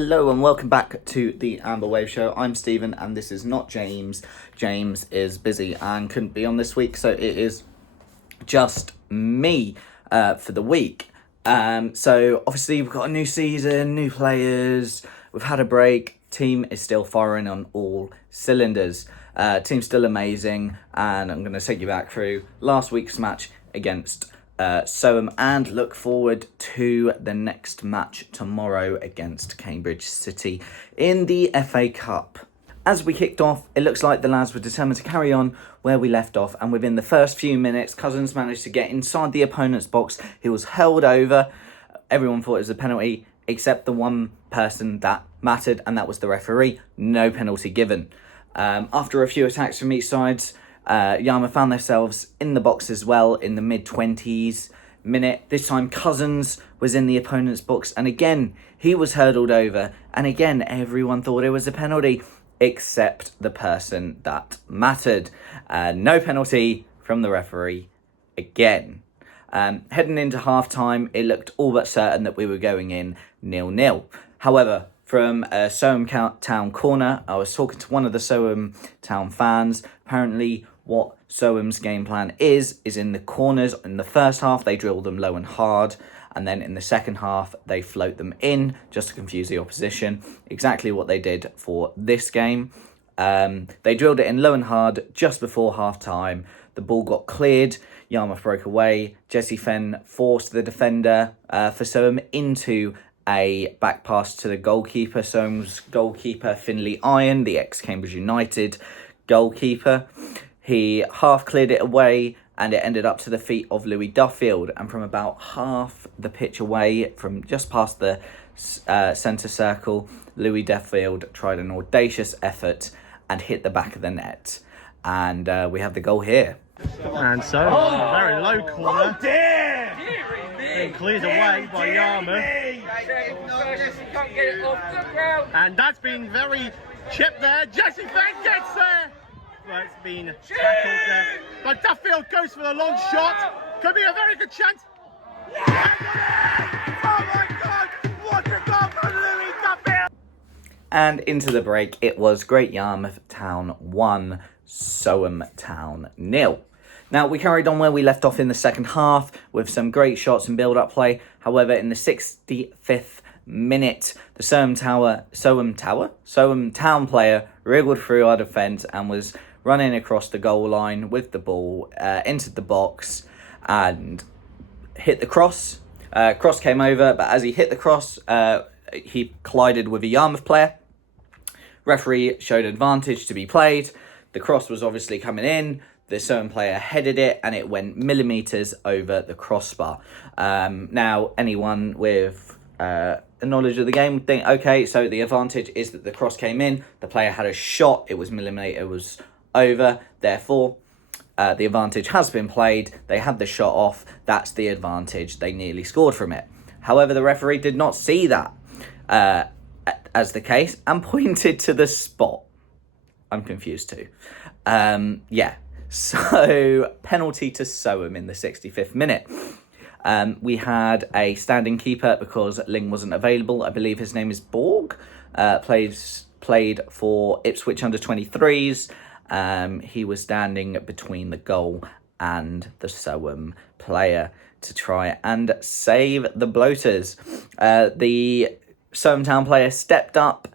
Hello and welcome back to the Amber Wave Show. I'm Stephen and this is not James. James is busy and couldn't be on this week, so it is just me for the week. So obviously we've got a new season, new players, we've had a break, team is still firing on all cylinders. Team's still amazing, and I'm going to take you back through last week's match against Soham and look forward to the next match tomorrow against Cambridge City in the FA Cup. As we kicked off, it looks like the lads were determined to carry on where we left off, and within the first few minutes, Cousins managed to get inside the opponent's box. He was held over. Everyone thought it was a penalty, except the one person that mattered, and that was the referee. No penalty given. After a few attacks from each side, Yarmouth found themselves in the box as well in the mid-20s minute. This time Cousins was in the opponent's box, and again he was hurdled over, and again everyone thought it was a penalty except the person that mattered. No penalty from the referee again. Heading into half-time, it looked all but certain that we were going in 0-0. However, from a Soham Town corner, I was talking to one of the Soham Town fans. Apparently, what Soham's game plan is in the corners. In the first half, they drill them low and hard, and then in the second half, they float them in just to confuse the opposition. Exactly what they did for this game. They drilled it in low and hard just before half-time. The ball got cleared. Yarmouth broke away. Jesse Fenn forced the defender for Soham into a back pass to the goalkeeper. Soham's goalkeeper, Finley Iron, the ex-Cambridge United goalkeeper. He half cleared it away and it ended up to the feet of Louis Duffield. And from about half the pitch away, from just past the centre circle, Louis Duffield tried an audacious effort and hit the back of the net. And we have the goal here. And so, a very low corner. Being cleared away by Yarmouth. And that's been very chipped there. Jesse Fenn gets there. Well, it's been tackled there. But Duffield goes for the long shot. Could be a very good chance. Oh my God! What a goal from Louis Duffield! And into the break, it was Great Yarmouth Town 1, Soham Town 0. Now, we carried on where we left off in the second half with some great shots and build-up play. However, in the 65th minute, the Soham Town player wriggled through our defence and was running across the goal line with the ball, entered the box and hit the cross. Cross came over, but as he hit the cross, he collided with a Yarmouth player. Referee showed advantage to be played. The cross was obviously coming in. The Soham player headed it and it went millimetres over the crossbar. Now, anyone with a knowledge of the game would think, okay, so the advantage is that the cross came in, the player had a shot, it was millimetres over, therefore the advantage has been played, they had the shot off, that's the advantage, they nearly scored from it. However, the referee did not see that as the case and pointed to the spot. I'm confused too. So, penalty to Soham in the 65th minute. We had a standing keeper because Ling wasn't available. I believe his name is Borg. Played for Ipswich under-23s. He was standing between the goal and the Soham player to try and save the bloaters. The Soham Town player stepped up,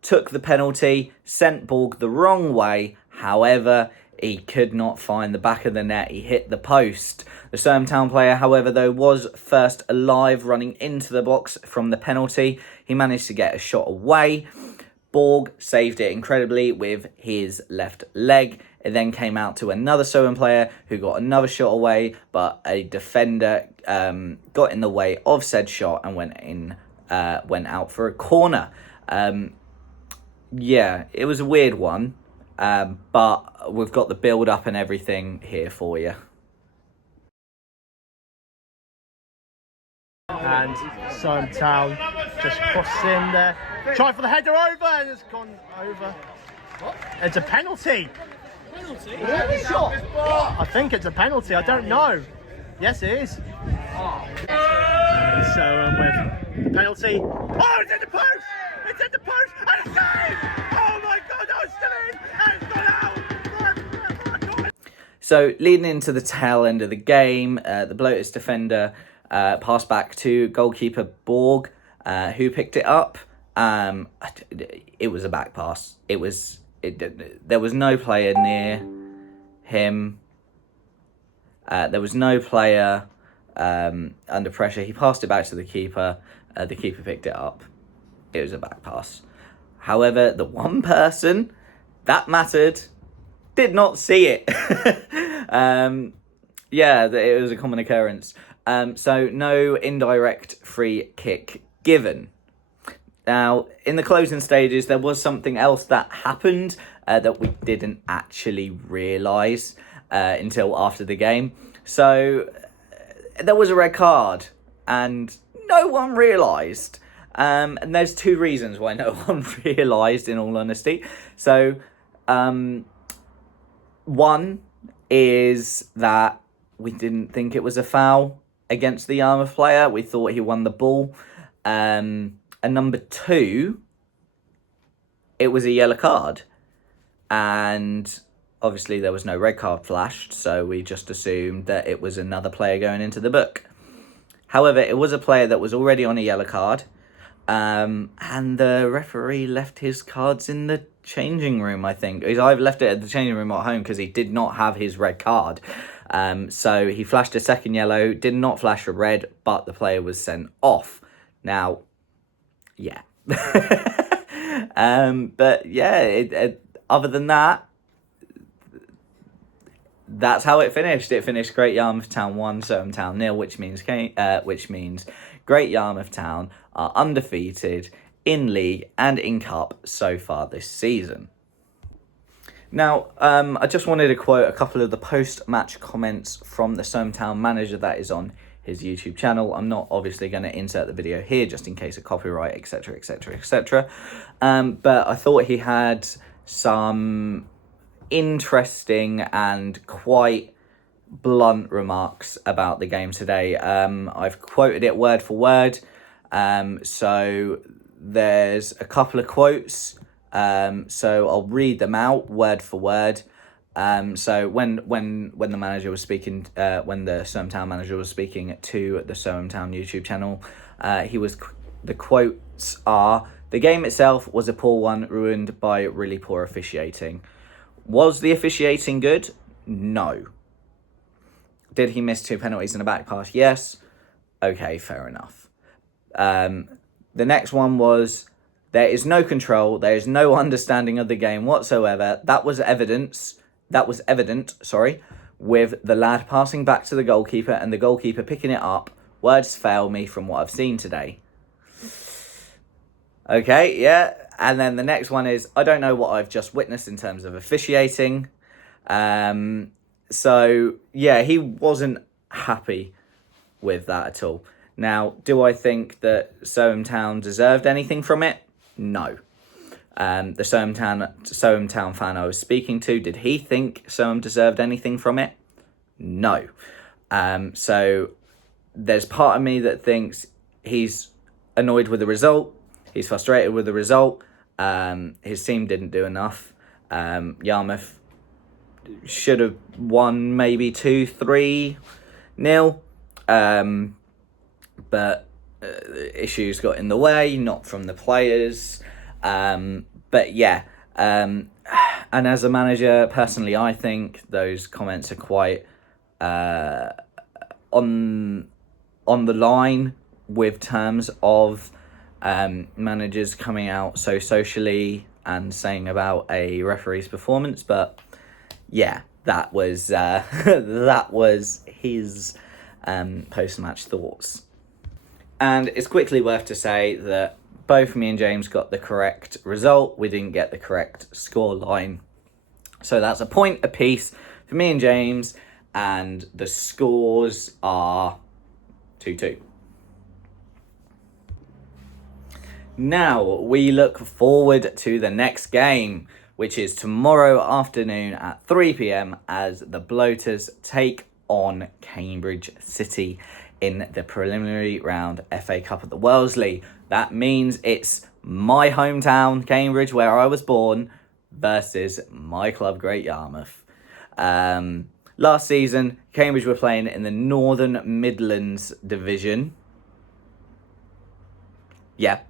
took the penalty, sent Borg the wrong way. However, he could not find the back of the net. He hit the post. The Soham Town player, however, though, was first alive running into the box from the penalty. He managed to get a shot away. Borg saved it incredibly with his left leg. It then came out to another Soham player who got another shot away, but a defender got in the way of said shot and went out for a corner. It was a weird one. But we've got the build-up and everything here for you. And Soham Town just crossed in there. Try for the header over and it's gone over. What? It's a penalty. Penalty? I think it's a penalty. I don't know. Yes, it is. Oh. And so with the penalty. Oh, it's in the post! It's in the post! And it's in! Oh my God, no, it's still in! And it's gone out! So leading into the tail end of the game, the Bloaters defender passed back to goalkeeper Borg, who picked it up. It was a back pass. There was no player near him. There was no player under pressure. He passed it back to the keeper. The keeper picked it up. It was a back pass. However, the one person that mattered did not see it. It was a common occurrence. So no indirect free kick given. Now, in the closing stages, there was something else that happened that we didn't actually realise until after the game. So there was a red card and no one realised. And there's two reasons why no one realised, in all honesty. So one is that we didn't think it was a foul against the Yarmouth player. We thought he won the ball. And number two, it was a yellow card. And obviously there was no red card flashed, so we just assumed that it was another player going into the book. However, it was a player that was already on a yellow card. And the referee left his cards in the changing room, I think. He's either left it at the changing room or at home because he did not have his red card. So he flashed a second yellow, did not flash a red, but the player was sent off. Now, yeah. But yeah, other than that, that's how it finished. It finished Great Yarmouth Town 1, Surham Town 0, which means Great Yarmouth Town are undefeated in league and in cup so far this season. Now, I just wanted to quote a couple of the post-match comments from the Surham Town manager that is on his YouTube channel. I'm not obviously going to insert the video here just in case of copyright, etc, etc, etc. But I thought he had some interesting and quite blunt remarks about the game today. I've quoted it word for word. So there's a couple of quotes. So I'll read them out word for word. So when the manager was speaking, when the Surham Town manager was speaking to the Surham Town YouTube channel, the quotes are: "The game itself was a poor one, ruined by really poor officiating." Was the officiating good? No. Did he miss 2 penalties and a back pass? Yes. Okay, fair enough. The next one was: "There is no control. There is no understanding of the game whatsoever. That was evident, with the lad passing back to the goalkeeper and the goalkeeper picking it up. Words fail me from what I've seen today." Okay, yeah. And then the next one is: "I don't know what I've just witnessed in terms of officiating." So, yeah, he wasn't happy with that at all. Now, do I think that Surham Town deserved anything from it? No. The Surham Town fan I was speaking to, did he think Surham deserved anything from it? No. So there's part of me that thinks he's annoyed with the result. He's frustrated with the result. His team didn't do enough. Yarmouth should have won maybe 2-3-0. But issues got in the way, not from the players. But yeah, and as a manager, personally, I think those comments are quite on the line with terms of managers coming out so socially and saying about a referee's performance. But yeah, that was his post-match thoughts. And it's quickly worth to say that both me and James got the correct result. We didn't get the correct score line. So that's a point apiece for me and James. And the scores are 2-2. Now we look forward to the next game, which is tomorrow afternoon at 3 p.m. as the Bloaters take on Cambridge City in the preliminary round FA Cup at the Wellesley. That means it's my hometown, Cambridge, where I was born, versus my club, Great Yarmouth. Last season, Cambridge were playing in the Northern Midlands division. Yeah,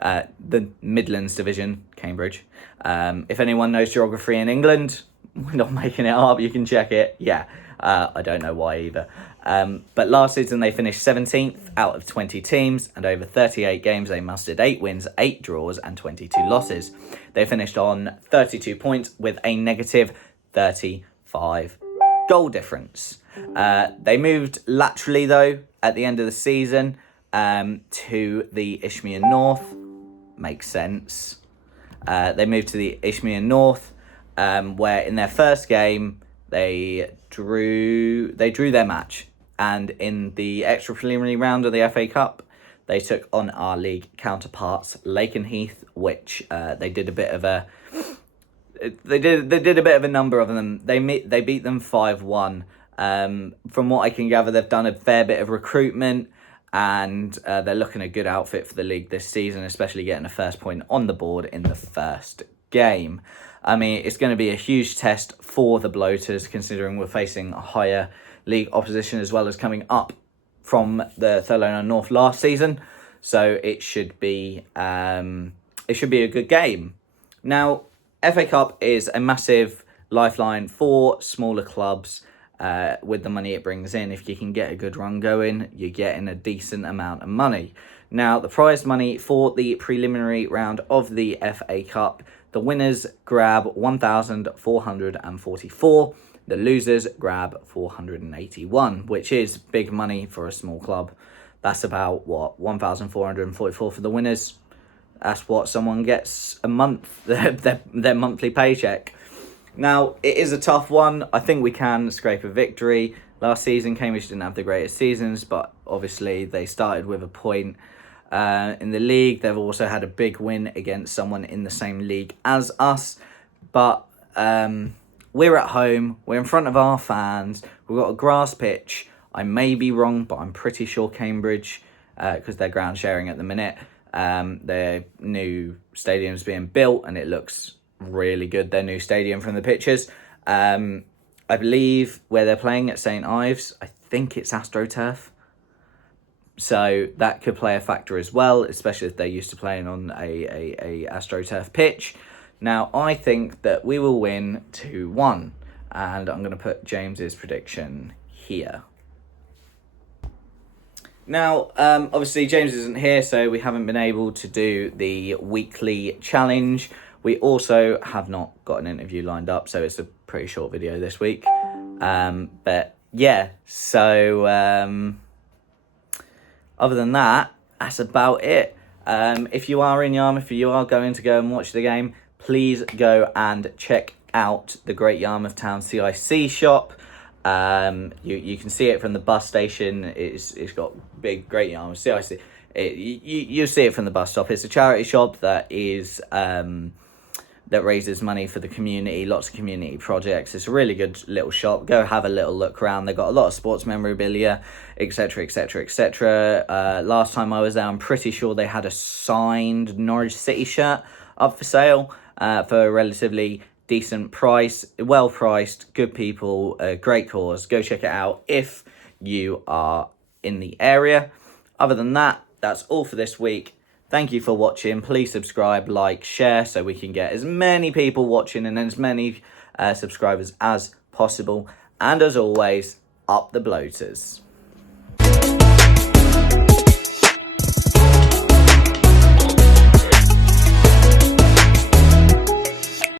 the Midlands division, Cambridge. If anyone knows geography in England, we're not making it up, you can check it. Yeah, I don't know why either. But last season they finished 17th out of 20 teams, and over 38 games they mustered 8 wins, 8 draws and 22 losses. They finished on 32 points with a negative 35 goal difference. They moved laterally though at the end of the season to the Isthmian North. Makes sense. They moved to the Isthmian North, where in their first game they drew their match, and in the extra preliminary round of the FA Cup they took on our league counterparts Lakenheath, which they did a bit of a number of them. They beat them 5-1. From what I can gather, they've done a fair bit of recruitment, and they're looking a good outfit for the league this season, especially getting a first point on the board in the first game. I mean, it's going to be a huge test for the Bloaters, considering we're facing a higher league opposition as well as coming up from the Thurlow North last season. So it should be a good game. Now, FA Cup is a massive lifeline for smaller clubs. With the money it brings in, if you can get a good run going, you're getting a decent amount of money. Now, the prize money for the preliminary round of the FA Cup, the winners grab 1,444. The losers grab 481, which is big money for a small club. That's about, 1,444 for the winners. That's what someone gets a month, their monthly paycheck. Now, it is a tough one. I think we can scrape a victory. Last season, Cambridge didn't have the greatest seasons, but obviously they started with a point in the league. They've also had a big win against someone in the same league as us. But we're at home. We're in front of our fans. We've got a grass pitch. I may be wrong, but I'm pretty sure Cambridge, because they're ground sharing at the minute, their new stadium's being built and it looks really good, their new stadium from the pictures. I believe where they're playing at St Ives, I think it's AstroTurf. So that could play a factor as well, especially if they're used to playing on a AstroTurf pitch. Now, I think that we will win 2-1, and I'm going to put James's prediction here. Now, obviously James isn't here, so we haven't been able to do the weekly challenge. We also have not got an interview lined up, so it's a pretty short video this week. But yeah, so other than that, that's about it. If you are in Yarmouth, if you are going to go and watch the game, please go and check out the Great Yarmouth Town CIC shop. You can see it from the bus station. It's got big Great Yarmouth CIC. You see it from the bus stop. It's a charity shop that is that raises money for the community, lots of community projects. It's a really good little shop. Go have a little look around. They've got a lot of sports memorabilia, etc, etc, etc. Last time I was there, I'm pretty sure they had a signed Norwich City shirt up for sale for a relatively decent price. Well priced, good people, great cause. Go check it out if you are in the area. Other than that, that's all for this week. Thank you for watching. Please subscribe, like, share, so we can get as many people watching and as many subscribers as possible. And as always, up the Bloaters.